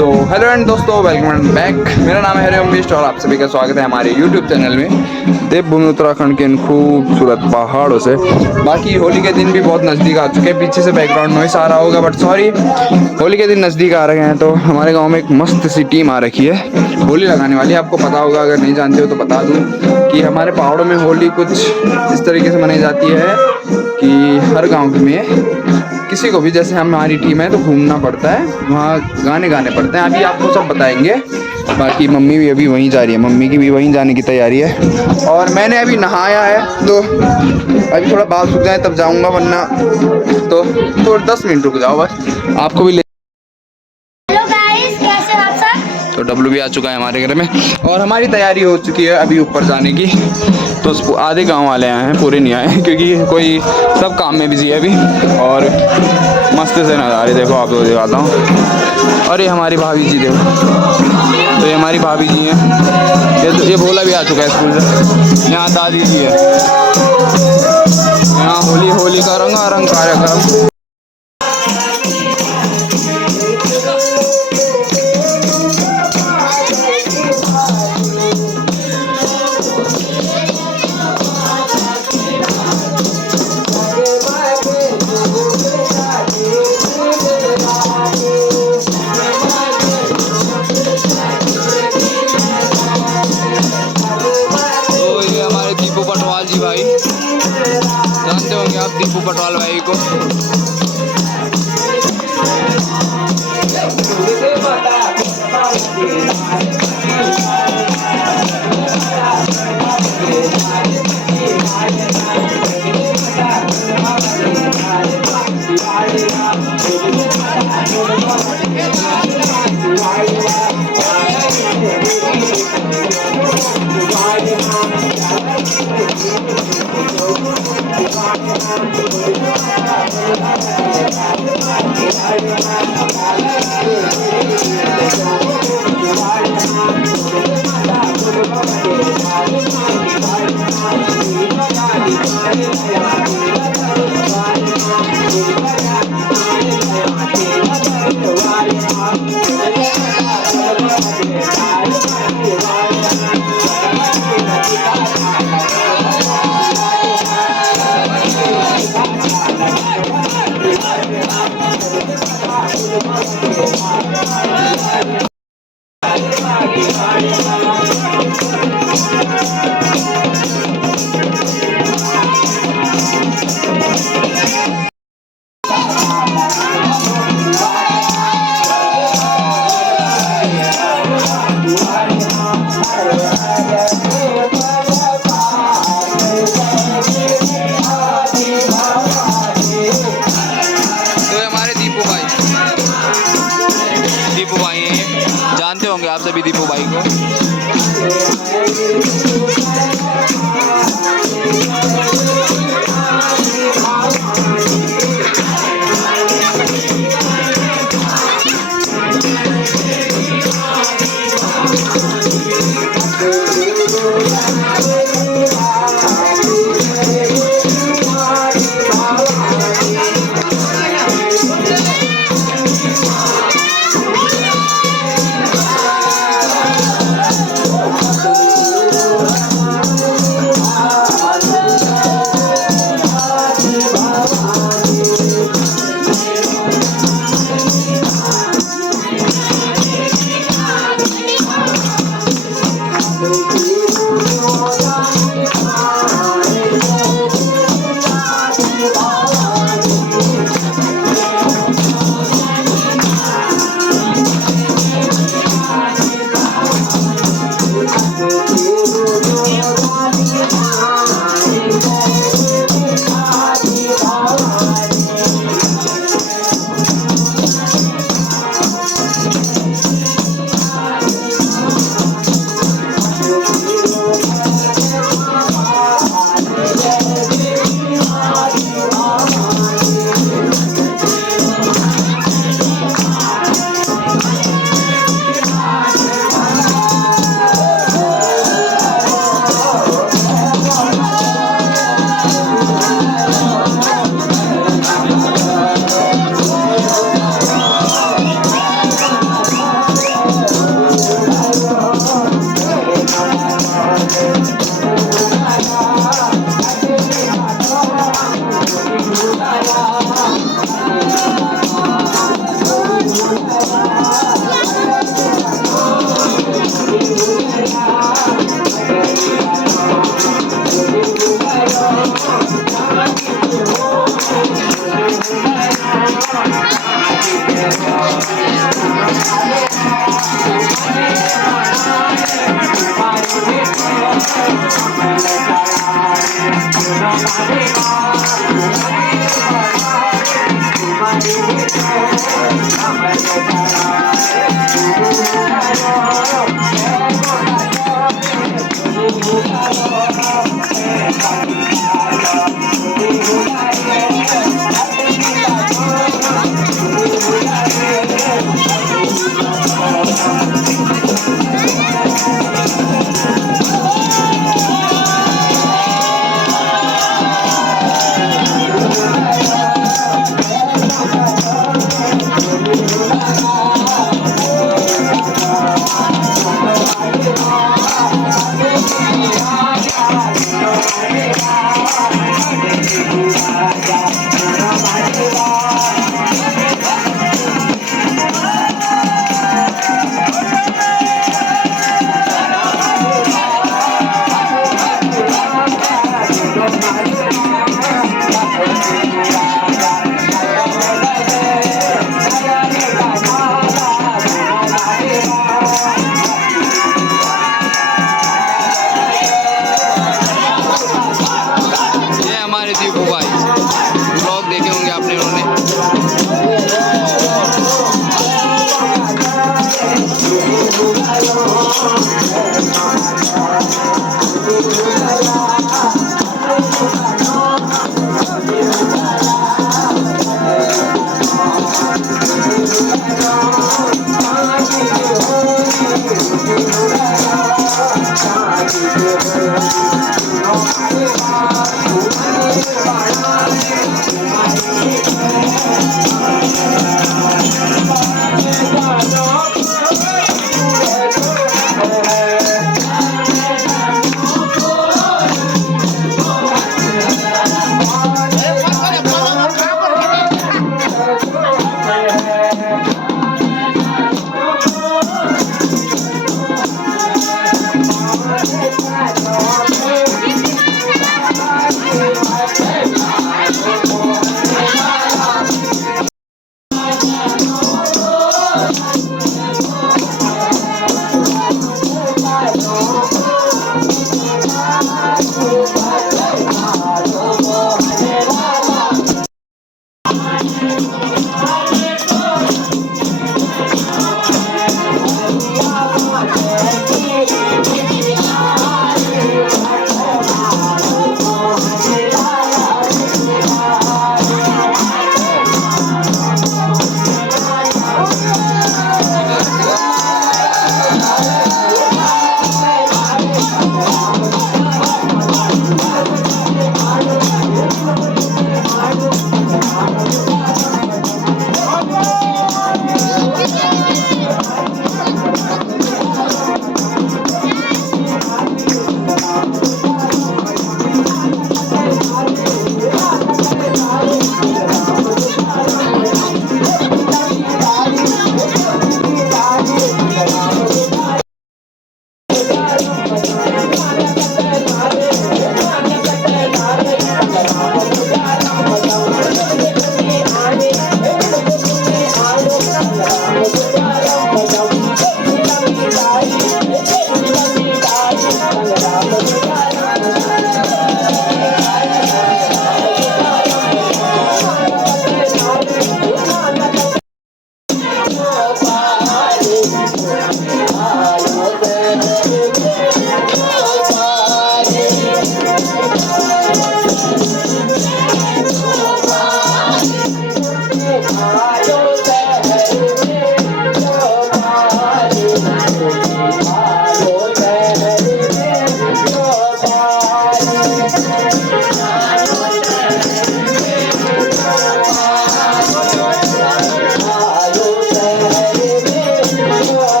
So hello and दोस्तों, welcome back. मेरा नाम है हरिओम बिष्ट और आप सभी का स्वागत है हमारे यूट्यूब चैनल में। देवभूमि उत्तराखंड के इन खूबसूरत पहाड़ों से। बाकी होली के दिन भी बहुत नज़दीक आ चुके हैं। पीछे से बैकग्राउंड नॉइस आ रहा होगा, बट सॉरी, होली के दिन नज़दीक आ रहे हैं। तो हमारे गाँव में एक मस्त सी टीम आ रखी है होली लगाने वाली। आपको पता होगा, अगर नहीं जानते हो तो बता दूँ कि हमारे पहाड़ों में होली कुछ इस तरीके से मनाई जाती है कि हर गाँव में किसी को भी, जैसे हमारी टीम है तो घूमना पड़ता है, वहाँ गाने गाने पड़ते हैं। अभी आपको सब बताएंगे। बाकी मम्मी भी अभी वहीं जा रही है, मम्मी की भी वहीं जाने की तैयारी है। और मैंने अभी नहाया है, तो अभी थोड़ा बाल सूख जाए तब जाऊँगा, वरना तो 10 मिनट रुक जाओ बस। आपको भी ले। हेलो गाइस, कैसे हो आप सब? तो डब्लू भी आ चुका है हमारे घर में और हमारी तैयारी हो चुकी है अभी ऊपर जाने की। तो आधे गांव वाले आए हैं, पूरे नहीं आए क्योंकि कोई सब काम में बिजी है अभी। और मस्त से नज़ारे देखो, आप लोग दिखाता हूँ। और ये हमारी भाभी जी देखो, तो ये हमारी भाभी जी हैं। ये भोला भी आ चुका है स्कूल से। यहाँ दादी जी है। यहाँ होली का रंगारंग कार्यक्रम। दीपू पटवाल जी भाई, जानते होंगे आप दीपू पटवाल भाई को। दीपू भाई हैं, जानते होंगे आप सभी दीपू भाई को।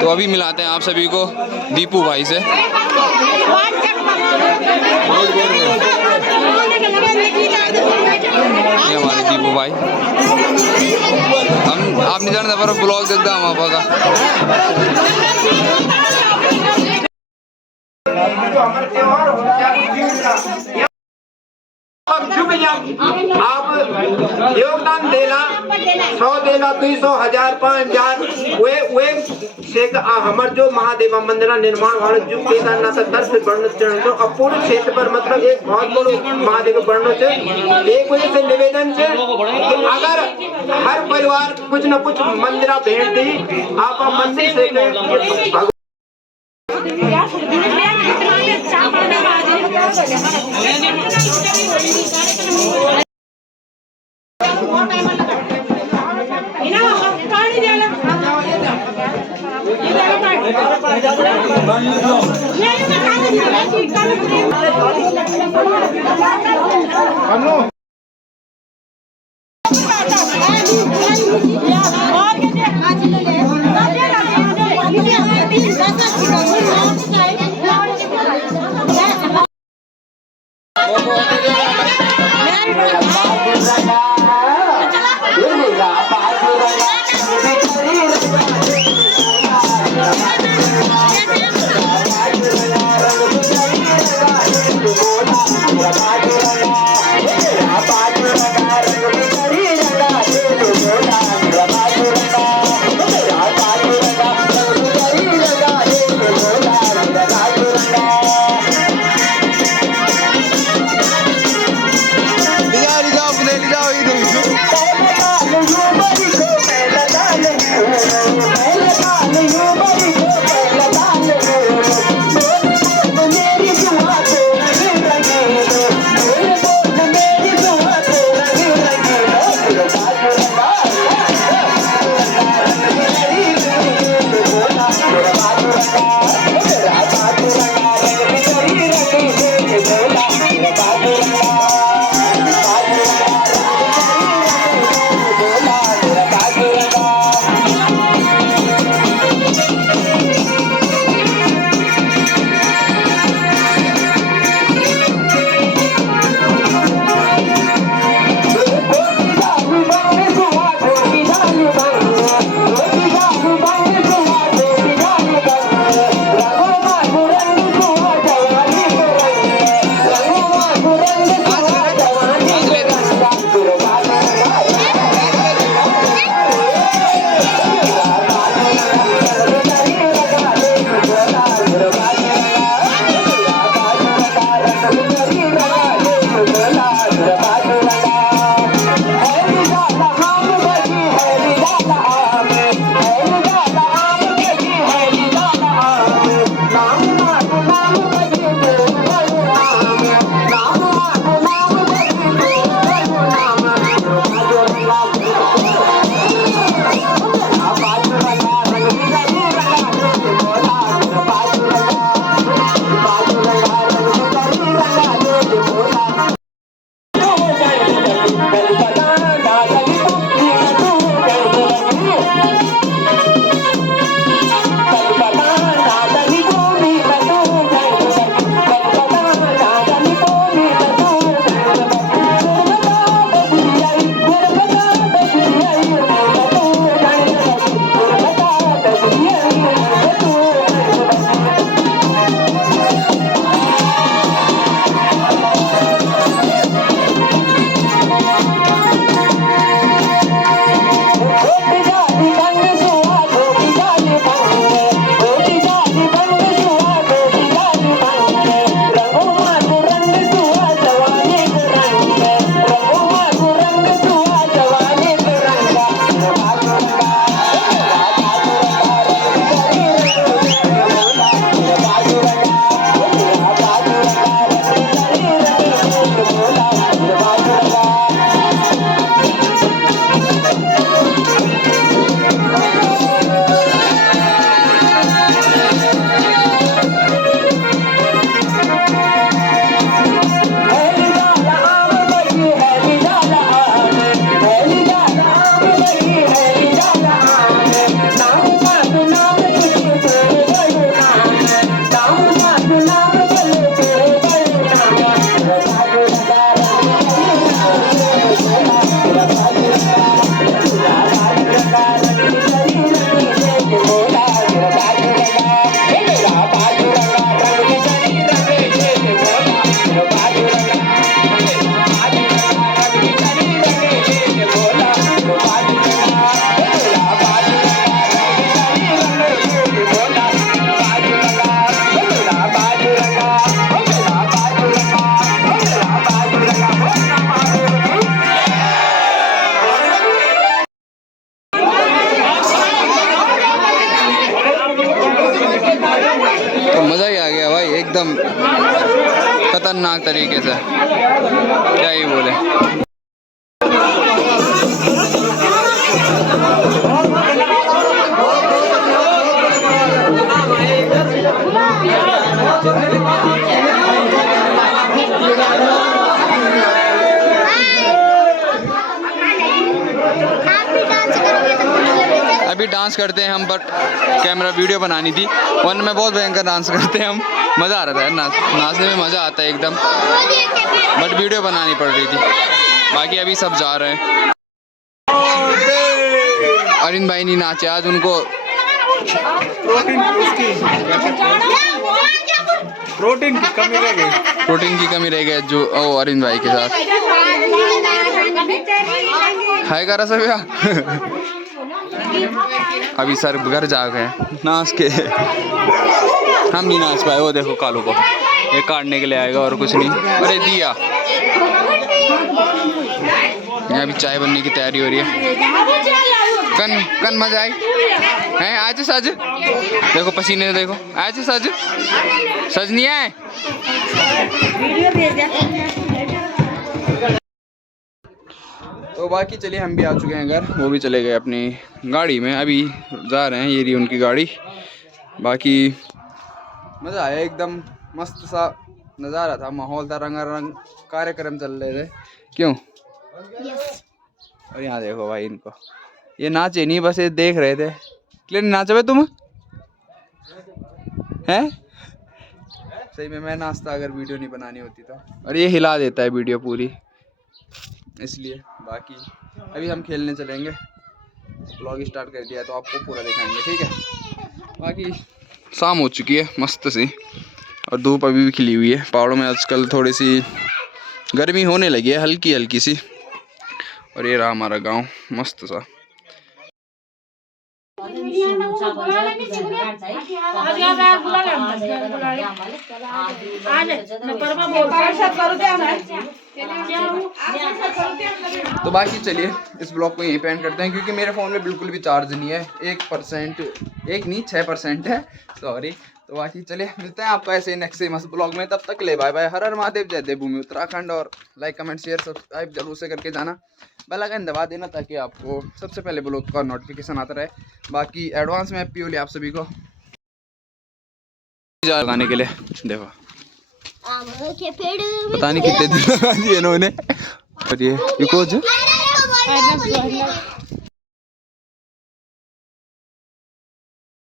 तो अभी मिलाते हैं आप सभी को दीपू भाई से। ये हमारे दीपू भाई, हम आप नहीं जानते पर ब्लॉग देखता हम आपका आप योगदान देला 100 देला 200 1000 5000 वे से हमर जो महादेव मंदिर निर्माण वाले जो केदारनाथ तरफ बढ़ने तो पूरे क्षेत्र पर मतलब एक बहुत बड़ो महादेव बढ़नो से एक वजह से निवेदन से कि अगर हर परिवार कुछ न कुछ मंदिर भेंट दी आप मंदिर से खतरनाक तरीके से, क्या ही बोले। अभी डांस करते हैं हम, बट कैमरा वीडियो बनानी थी, वन में बहुत भयंकर डांस करते हैं हम। मज़ा आ रहा था यार, नाचने में मज़ा आता है एकदम, बट वीडियो बनानी पड़ रही थी। बाकी अभी सब जा रहे हैं। अरिंद भाई नहीं नाचे आज, उनको प्रोटीन की कमी रह गई जो अरिंद भाई के साथ हाय करा सब यार। अभी सर घर जा गए नाच के, हम नहीं नाच पाए। वो देखो कालू को, ये काटने के लिए आएगा और कुछ नहीं। अरे दिया, यहाँ भी चाय बनने की तैयारी हो रही है। कन मजा आई हैं आज सज, देखो पसीने से देखो, आज सज नहीं आए। तो बाकी चलिए, हम भी आ चुके हैं घर, वो भी चले गए अपनी गाड़ी में, अभी जा रहे हैं। ये रही उनकी गाड़ी। बाकी मज़ा आया, एकदम मस्त सा नज़ारा था, माहौल था, रंगारंग कार्यक्रम चल रहे थे, क्यों? और यहाँ देखो भाई इनको, ये नाचे नहीं, बस ये देख रहे थे। क्लियर नाचे भाई तुम हैं? सही में मैं नाचता अगर वीडियो नहीं बनानी होती तो। और ये हिला देता है वीडियो पूरी, इसलिए। बाकी अभी हम खेलने चलेंगे, ब्लॉग स्टार्ट कर दिया तो आपको पूरा दिखाएंगे, ठीक है? बाकी शाम हो चुकी है मस्त सी, और धूप अभी भी खिली हुई है। पहाड़ों में आजकल थोड़ी सी गर्मी होने लगी है, हल्की हल्की सी। और ये रहा हमारा गांव मस्त सा। तो बाकी चलिए इस ब्लॉग को यहीं पे एंड करते हैं, क्योंकि मेरे फ़ोन में बिल्कुल भी चार्ज नहीं है, 6% है, सॉरी। तो बाकी चलिए मिलते हैं आपको ऐसे नेक्स्ट मस्त ब्लॉग में, तब तक ले बाय बाय। हर हर महादेव, जय देवभूमि उत्तराखंड। और लाइक कमेंट शेयर सब्सक्राइब जरूर से करके जाना, बेल आइकन दबा देना ताकि आपको सबसे पहले ब्लॉग का नोटिफिकेशन आता रहे। बाकी एडवांस में हैप्पी होली आप सभी को लगाने के लिए। देखो पता नहीं कितने दिन लगा दिए इन्होंने। और ये कुछ